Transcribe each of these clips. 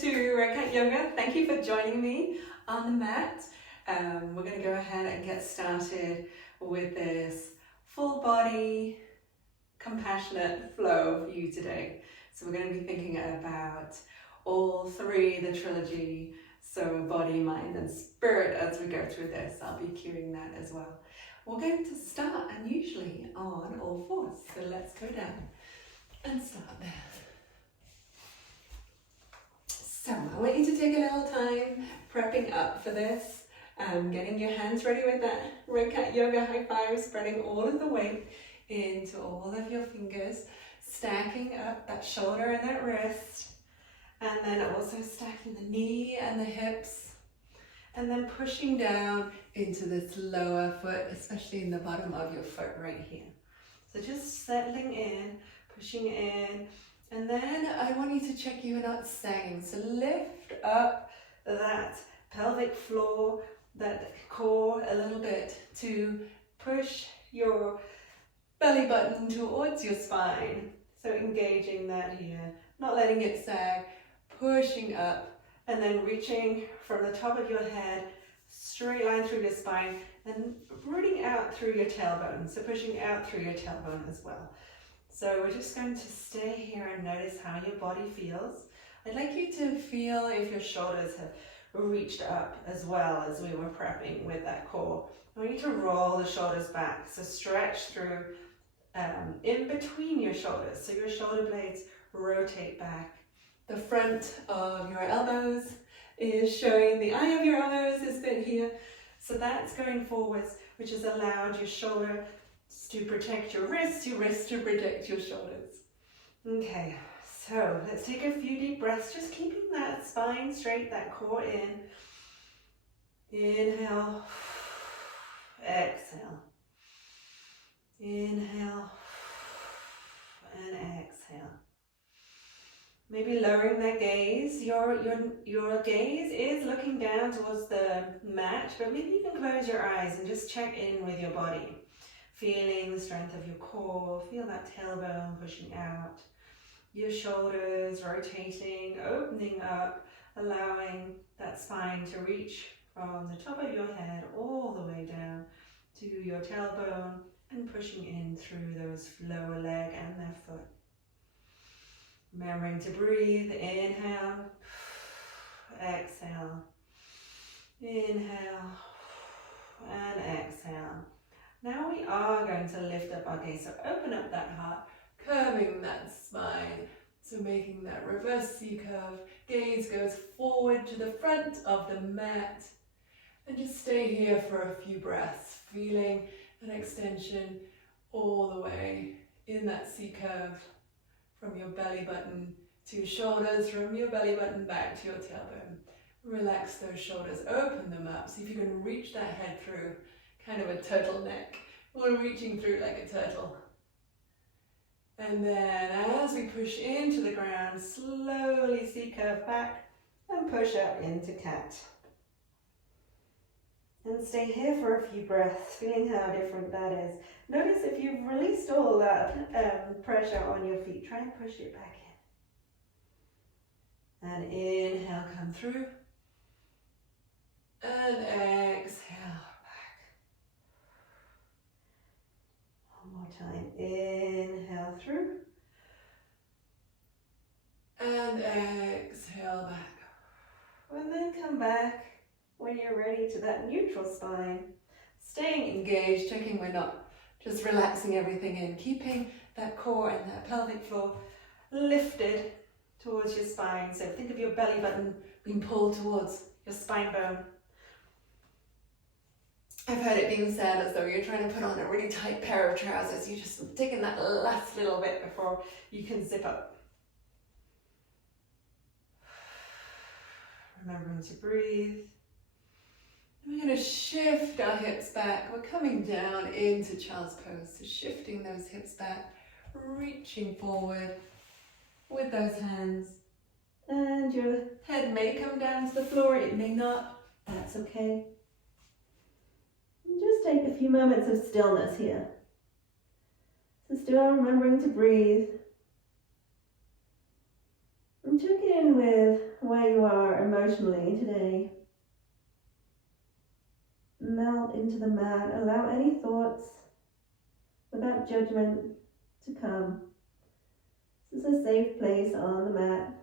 to Red Yoga. Thank you for joining me on the mat. We're going to go ahead and get started with this full body, compassionate flow for you today. So we're going to be thinking about all three, the trilogy, so body, mind and spirit as we go through this. I'll be cueing that as well. We're going to start unusually on all fours. So let's go down and start there. So I want you to take a little time prepping up for this, getting your hands ready with that Red Cat Yoga high five, spreading all of the weight into all of your fingers, stacking up that shoulder and that wrist, and then also stacking the knee and the hips, and then pushing down into this lower foot, especially in the bottom of your foot right here. So just settling in, pushing in, and then I want you to check you're not sagging. So lift up that pelvic floor, that core a little bit to push your belly button towards your spine. So engaging that here, not letting it sag, pushing up, and then reaching from the top of your head, straight line through your spine, and rooting out through your tailbone. So pushing out through your tailbone as well. So we're just going to stay here and notice how your body feels. I'd like you to feel if your shoulders have reached up as well as we were prepping with that core. I want you to roll the shoulders back, so stretch through in between your shoulders, so your shoulder blades rotate back. The front of your elbows is showing the eye of your elbows, this bit here. So that's going forwards, which has allowed your shoulder to protect your wrists to protect your shoulders. Okay, so let's take a few deep breaths, just keeping that spine straight, that core in. Inhale, exhale. Inhale and exhale. Maybe lowering that gaze. Your gaze is looking down towards the mat, but maybe you can close your eyes and just check in with your body. Feeling the strength of your core, feel that tailbone pushing out, your shoulders rotating, opening up, allowing that spine to reach from the top of your head all the way down to your tailbone and pushing in through those lower leg and their foot. Remembering to breathe, inhale, exhale, inhale and exhale. Now we are going to lift up our gaze, so open up that heart, curving that spine, so making that reverse C curve. Gaze goes forward to the front of the mat, and just stay here for a few breaths, feeling an extension all the way in that C curve, from your belly button to your shoulders, from your belly button back to your tailbone. Relax those shoulders, open them up, see if you can reach that head through. Kind of a turtleneck. We're reaching through like a turtle. And then as we push into the ground, slowly C-curve back and push up into cat. And stay here for a few breaths, feeling how different that is. Notice if you've released all that pressure on your feet, try and push it back in. And inhale, come through. And exhale. One more time, inhale through and exhale back, and then come back when you're ready to that neutral spine, staying engaged, checking we're not just relaxing everything in, keeping that core and that pelvic floor lifted towards your spine. So think of your belly button being pulled towards your spine bone. I've heard it being said as though you're trying to put on a really tight pair of trousers. You're just taking that last little bit before you can zip up. Remembering to breathe. We're going to shift our hips back. We're coming down into child's pose. So shifting those hips back, reaching forward with those hands. And your head may come down to the floor, it may not. That's okay. Just take a few moments of stillness here. So still remembering to breathe. And check in with where you are emotionally today. Melt into the mat. Allow any thoughts without judgment to come. This is a safe place on the mat.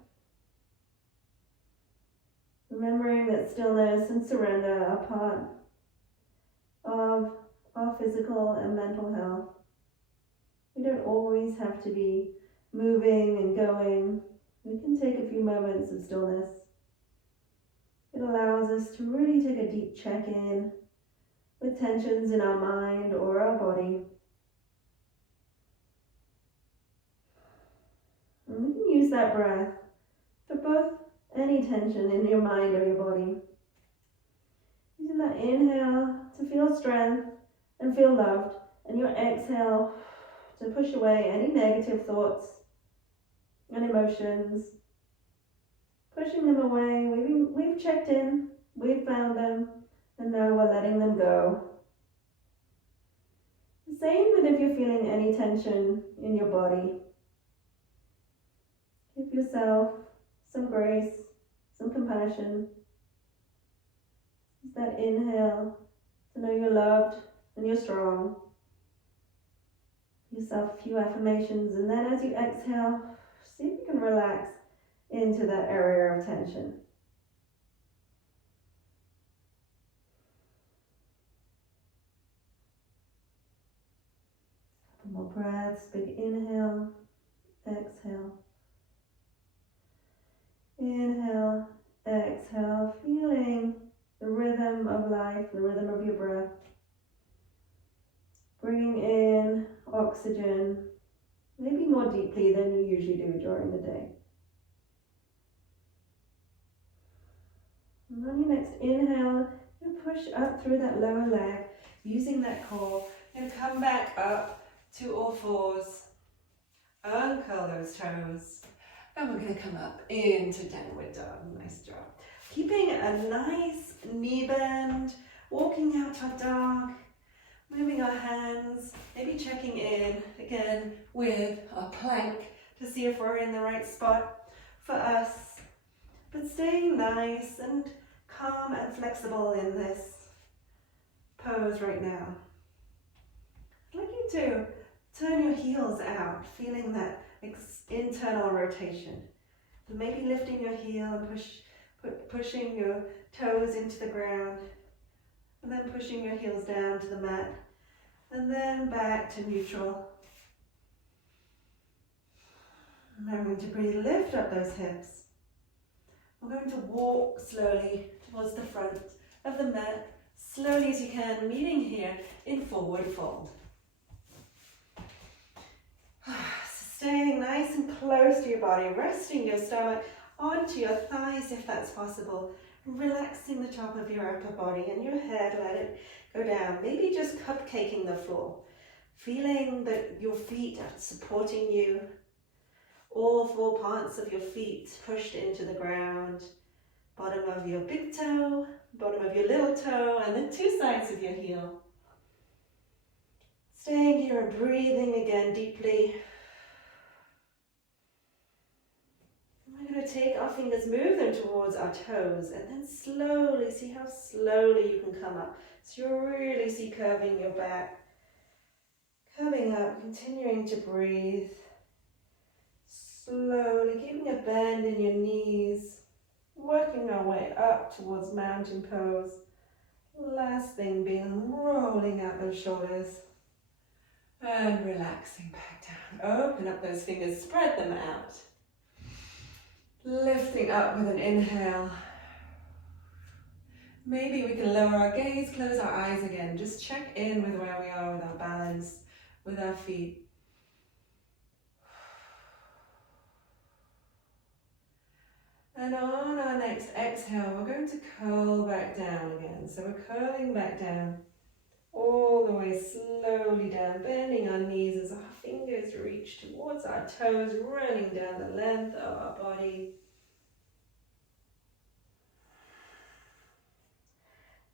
Remembering that stillness and surrender are part of our physical and mental health. We don't always have to be moving and going. We can take a few moments of stillness. It allows us to really take a deep check-in with tensions in our mind or our body. And we can use that breath for both any tension in your mind or your body. Using that inhale to feel strength and feel loved, and your exhale to push away any negative thoughts and emotions. Pushing them away. We've checked in, we've found them, and now we're letting them go. The same with if you're feeling any tension in your body. Give yourself some grace, some compassion. Use that inhale to know you're loved and you're strong. Give yourself a few affirmations, and then as you exhale, see if you can relax into that area of tension. Couple more breaths. Big inhale, exhale. Inhale, exhale, feeling the rhythm of life, the rhythm of your breath. Bringing in oxygen, maybe more deeply than you usually do during the day. And on your next inhale, you push up through that lower leg, using that core. You're going to come back up to all fours, uncurl those toes, and we're going to come up into downward dog. Nice job. Keeping a nice knee bend, walking out our dog, moving our hands, maybe checking in again with our plank to see if we're in the right spot for us. But staying nice and calm and flexible in this pose right now. I'd like you to turn your heels out, feeling that internal rotation. Maybe lifting your heel and pushing your toes into the ground, and then pushing your heels down to the mat, and then back to neutral. Remembering to breathe, lift up those hips. We're going to walk slowly towards the front of the mat, slowly as you can, meeting here in forward fold. Staying nice and close to your body, resting your stomach onto your thighs if that's possible, relaxing the top of your upper body and your head, let it go down, maybe just cupcaking the floor, feeling that your feet are supporting you, all four parts of your feet pushed into the ground, bottom of your big toe, bottom of your little toe, and the two sides of your heel. Staying here and breathing again deeply. We're going to take our fingers, move them towards our toes, and then slowly, see how slowly you can come up. So you'll really see curving your back, coming up, continuing to breathe. Slowly, keeping a bend in your knees, working our way up towards mountain pose. Last thing being rolling out those shoulders and relaxing back down. Open up those fingers, spread them out. Lifting up with an inhale. Maybe we can lower our gaze, close our eyes again. Just check in with where we are with our balance, with our feet. And on our next exhale, we're going to curl back down again. So we're curling back down, all the way slowly down, bending our knees as our fingers reach towards our toes, running down the length of our body.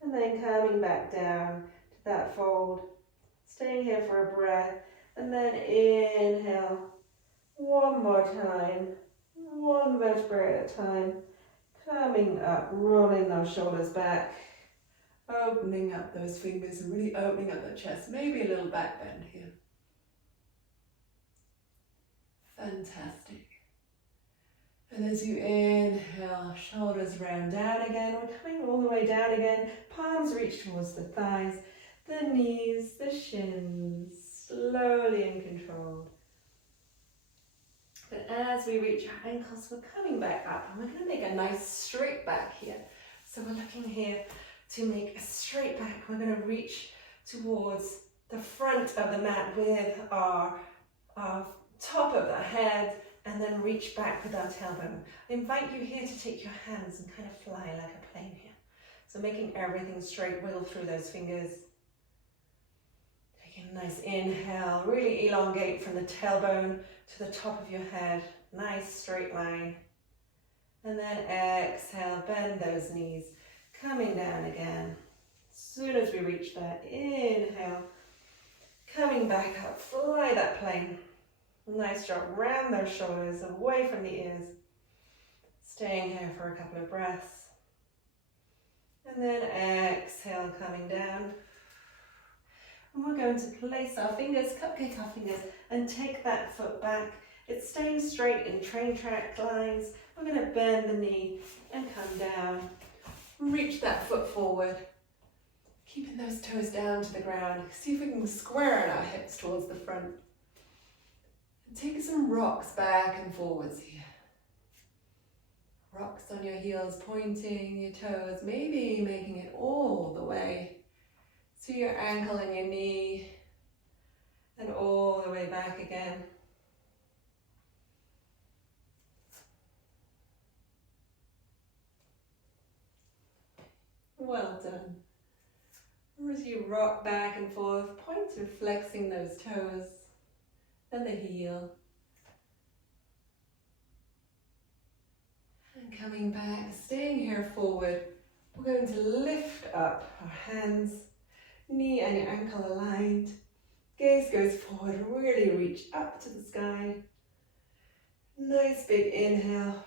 And then coming back down to that fold, staying here for a breath, and then inhale one more time. One vertebrae at a time. Coming up, rolling those shoulders back. Opening up those fingers and really opening up the chest. Maybe a little back bend here. Fantastic. And as you inhale, shoulders round down again. We're coming all the way down again. Palms reach towards the thighs, the knees, the shins. Slowly and controlled. But as we reach our ankles, we're coming back up. And we're going to make a nice straight back here. So we're looking here to make a straight back. We're going to reach towards the front of the mat with our top of the head, and then reach back with our tailbone. I invite you here to take your hands and kind of fly like a plane here. So making everything straight, wiggle through those fingers. Taking a nice inhale, really elongate from the tailbone to the top of your head. Nice straight line. And then exhale, bend those knees. Coming down again. As soon as we reach there, inhale. Coming back up, fly that plane. Nice job, round those shoulders, away from the ears. Staying here for a couple of breaths. And then exhale, coming down. And we're going to place our fingers, cupcake our fingers, and take that foot back. It's staying straight in train track lines. We're going to bend the knee and come down. Reach that foot forward. Keeping those toes down to the ground. See if we can square our hips towards the front. Take some rocks back and forwards here. Rocks on your heels, pointing your toes, maybe making it all the way to your ankle and your knee, and all the way back again. Well done. As you rock back and forth, point to flexing those toes. And the heel. And coming back, staying here forward, we're going to lift up our hands, knee and your ankle aligned. Gaze goes forward, really reach up to the sky. Nice big inhale.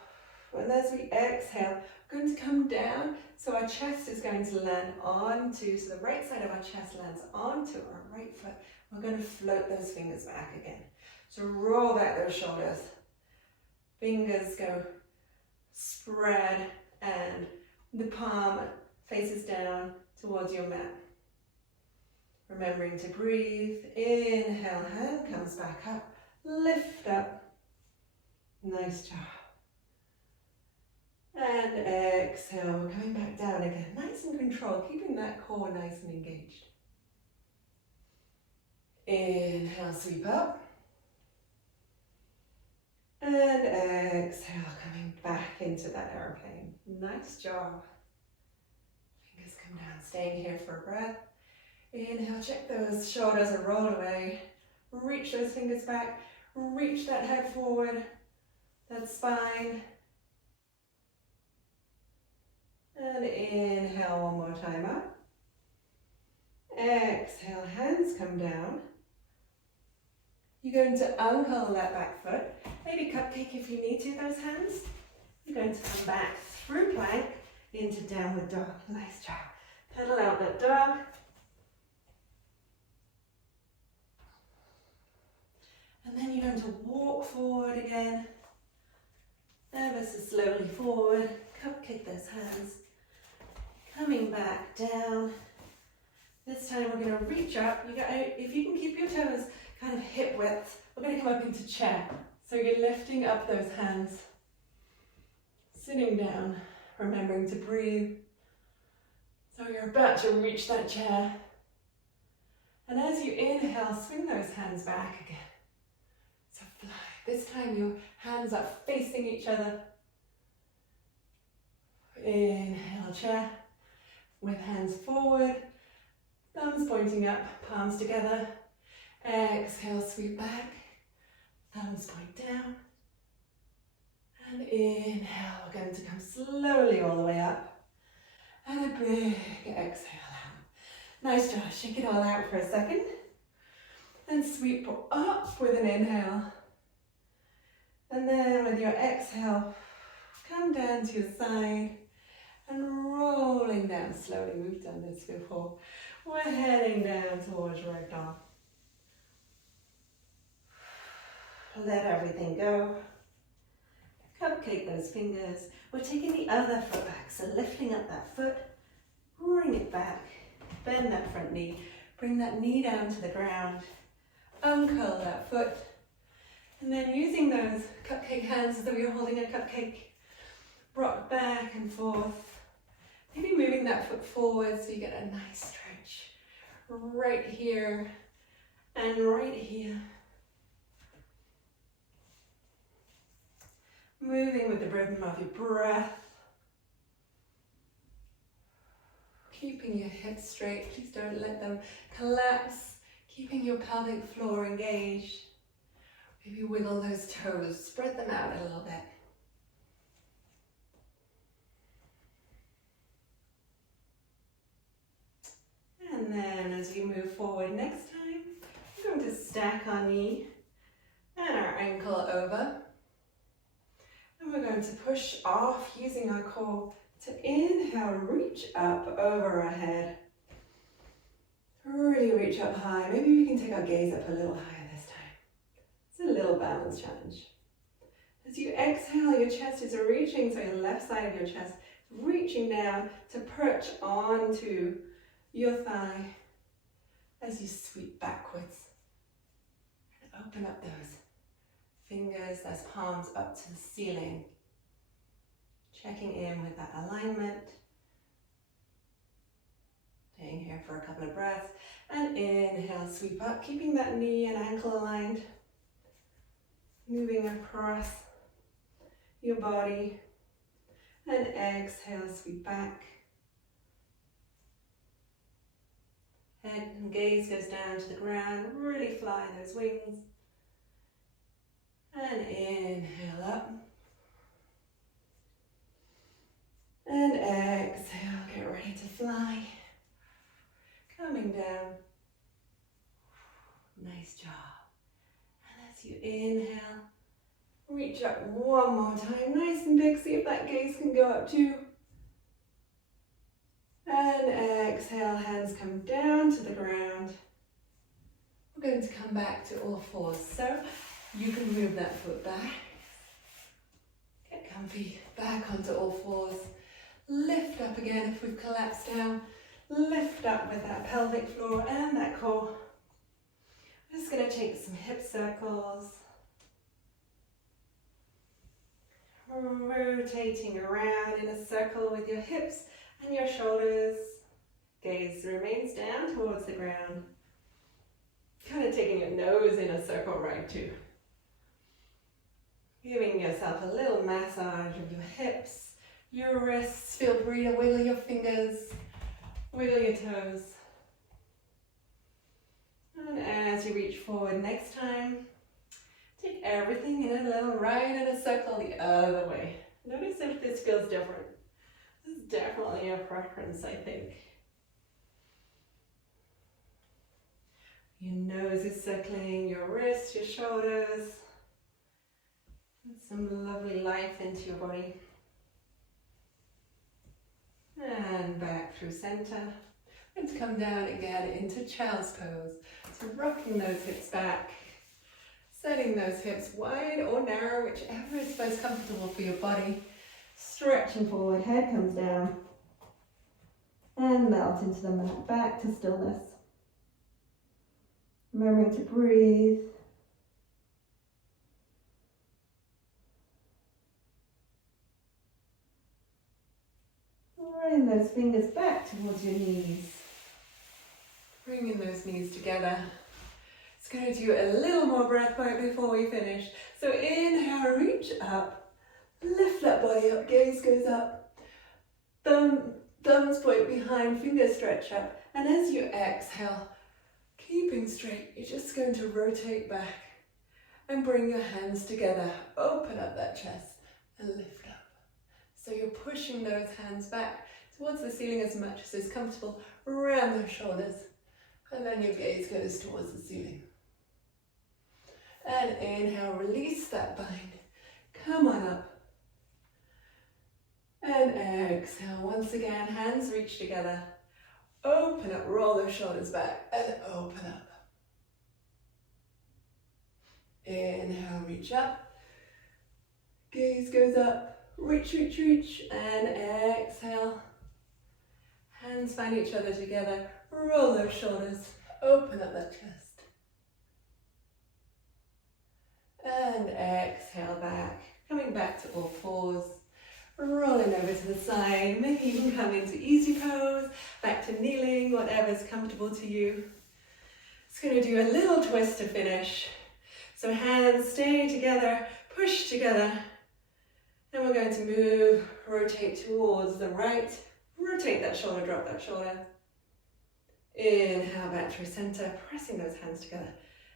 And as we exhale, we're going to come down, so our chest is going to land onto, so the right side of our chest lands onto our right foot. We're going to float those fingers back again. So roll back those shoulders. Fingers go spread and the palm faces down towards your mat. Remembering to breathe. Inhale, hand comes back up. Lift up. Nice job. And exhale, we're coming back down again. Nice and controlled, keeping that core nice and engaged. Inhale, sweep up. And exhale, coming back into that airplane. Nice job. Fingers come down, staying here for a breath. Inhale, check those shoulders are rolled away. Reach those fingers back. Reach that head forward, that spine. And inhale one more time up. Exhale, hands come down. You're going to uncurl that back foot. Maybe cupcake if you need to, those hands. You're going to come back through plank into downward dog. Nice job. Pedal out that dog. And then you're going to walk forward again. Ever so slowly forward. Cupcake those hands. Coming back down. This time we're going to reach up. If you can keep your toes kind of hip width, we're going to come up into chair. So you're lifting up those hands. Sitting down, remembering to breathe. So you're about to reach that chair. And as you inhale, swing those hands back again. So fly. This time your hands are facing each other. Inhale, chair. With hands forward. Thumbs pointing up, palms together. Exhale, sweep back. Thumbs point down. And inhale, we're going to come slowly all the way up. And a big exhale out. Nice job, shake it all out for a second. And sweep up with an inhale. And then with your exhale, come down to your side and rolling down slowly. We've done this before. We're heading down towards ragdoll. Let everything go. Cupcake those fingers. We're taking the other foot back, so lifting up that foot, bring it back, bend that front knee, bring that knee down to the ground, uncurl that foot, and then using those cupcake hands as though you're holding a cupcake, rock back and forth, maybe moving that foot forward so you get a nice stretch right here and right here. Moving with the rhythm of your breath. Keeping your hips straight, please don't let them collapse. Keeping your pelvic floor engaged. Maybe wiggle those toes, spread them out a little bit. And then as we move forward next time, we're going to stack our knee and our ankle over. And we're going to push off using our core to inhale, reach up over our head. Really reach up high. Maybe we can take our gaze up a little higher this time. It's a little balance challenge. As you exhale, your chest is reaching, so your left side of your chest is reaching down to perch onto your thigh as you sweep backwards. And open up those fingers, those palms up to the ceiling. Checking in with that alignment. Staying here for a couple of breaths. And inhale, sweep up, keeping that knee and ankle aligned. Moving across your body. And exhale, sweep back. Head and gaze goes down to the ground. Really fly those wings. And inhale up. And exhale, get ready to fly. Coming down. Nice job. And as you inhale, reach up one more time, nice and big. See if that gaze can go up too. And exhale, hands come down to the ground. We're going to come back to all fours. So you can move that foot back. Get comfy, back onto all fours. Lift up again if we've collapsed down. Lift up with that pelvic floor and that core. I'm just going to take some hip circles. Rotating around in a circle with your hips and your shoulders. Gaze remains down towards the ground. Kind of taking your nose in a circle right too. Giving yourself a little massage of your hips. Your wrists, feel free to wiggle your fingers, wiggle your toes. And as you reach forward next time, take everything in a little right in a circle the other way. Notice if this feels different. This is definitely a preference, I think. Your nose is circling, your wrists, your shoulders. And some lovely life into your body. And back through center. And come down again into child's pose. So rocking those hips back. Setting those hips wide or narrow, whichever is most comfortable for your body. Stretching forward, head comes down. And melt into the mat, back to stillness. Remembering to breathe. Bring those fingers back towards your knees. Bringing those knees together. It's going to do a little more breath work before we finish. So inhale, reach up. Lift that body up, gaze goes up. Thumbs point behind, fingers stretch up. And as you exhale, keeping straight, you're just going to rotate back and bring your hands together. Open up that chest and lift up. So you're pushing those hands back towards the ceiling as much as is comfortable, around the shoulders. And then your gaze goes towards the ceiling. And inhale, release that bind. Come on up. And exhale. Once again, hands reach together. Open up, roll those shoulders back and open up. Inhale, reach up. Gaze goes up. Reach, reach, reach. And exhale. Hands find each other together. Roll those shoulders. Open up that chest. And exhale back. Coming back to all fours. Rolling over to the side. Maybe you can come into easy pose. Back to kneeling, whatever's comfortable to you. Just going to do a little twist to finish. So hands stay together, push together. And we're going to move, rotate towards the right. Rotate that shoulder, drop that shoulder. Inhale back to center, pressing those hands together.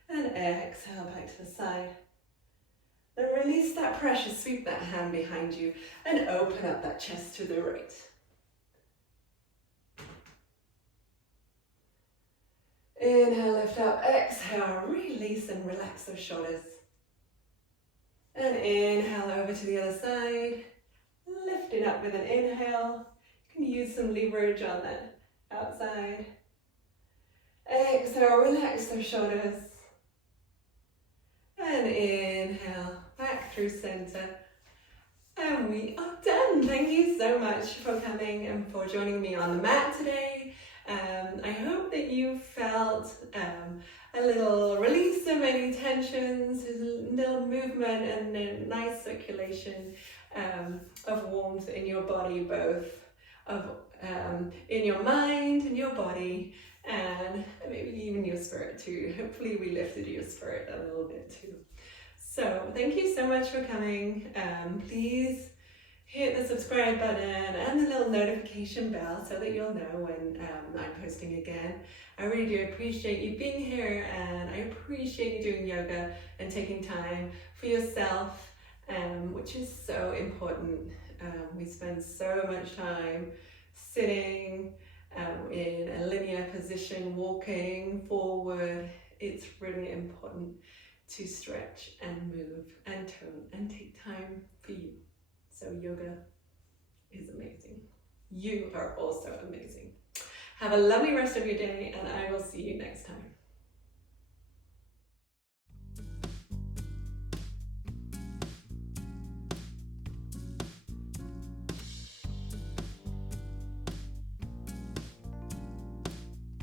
And exhale back to the side. Then release that pressure, sweep that hand behind you and open up that chest to the right. Inhale, lift up, exhale, release and relax those shoulders. And inhale over to the other side, lifting up with an inhale. You can use some leverage on that outside. Exhale, relax those shoulders. And inhale, back through center. And we are done. Thank you so much for coming and for joining me on the mat today. I hope that you felt a little release of any tensions, a little movement and a nice circulation of warmth in your body, both in your mind, in your body, and maybe even your spirit too. Hopefully we lifted your spirit a little bit too. So thank you so much for coming. Please hit the subscribe button and the little notification bell so that you'll know when I'm posting again. I really do appreciate you being here, and I appreciate you doing yoga and taking time for yourself, which is so important. We spend so much time sitting in a linear position, walking forward. It's really important to stretch and move and tone and take time for you. So yoga is amazing. You are also amazing. Have a lovely rest of your day, and I will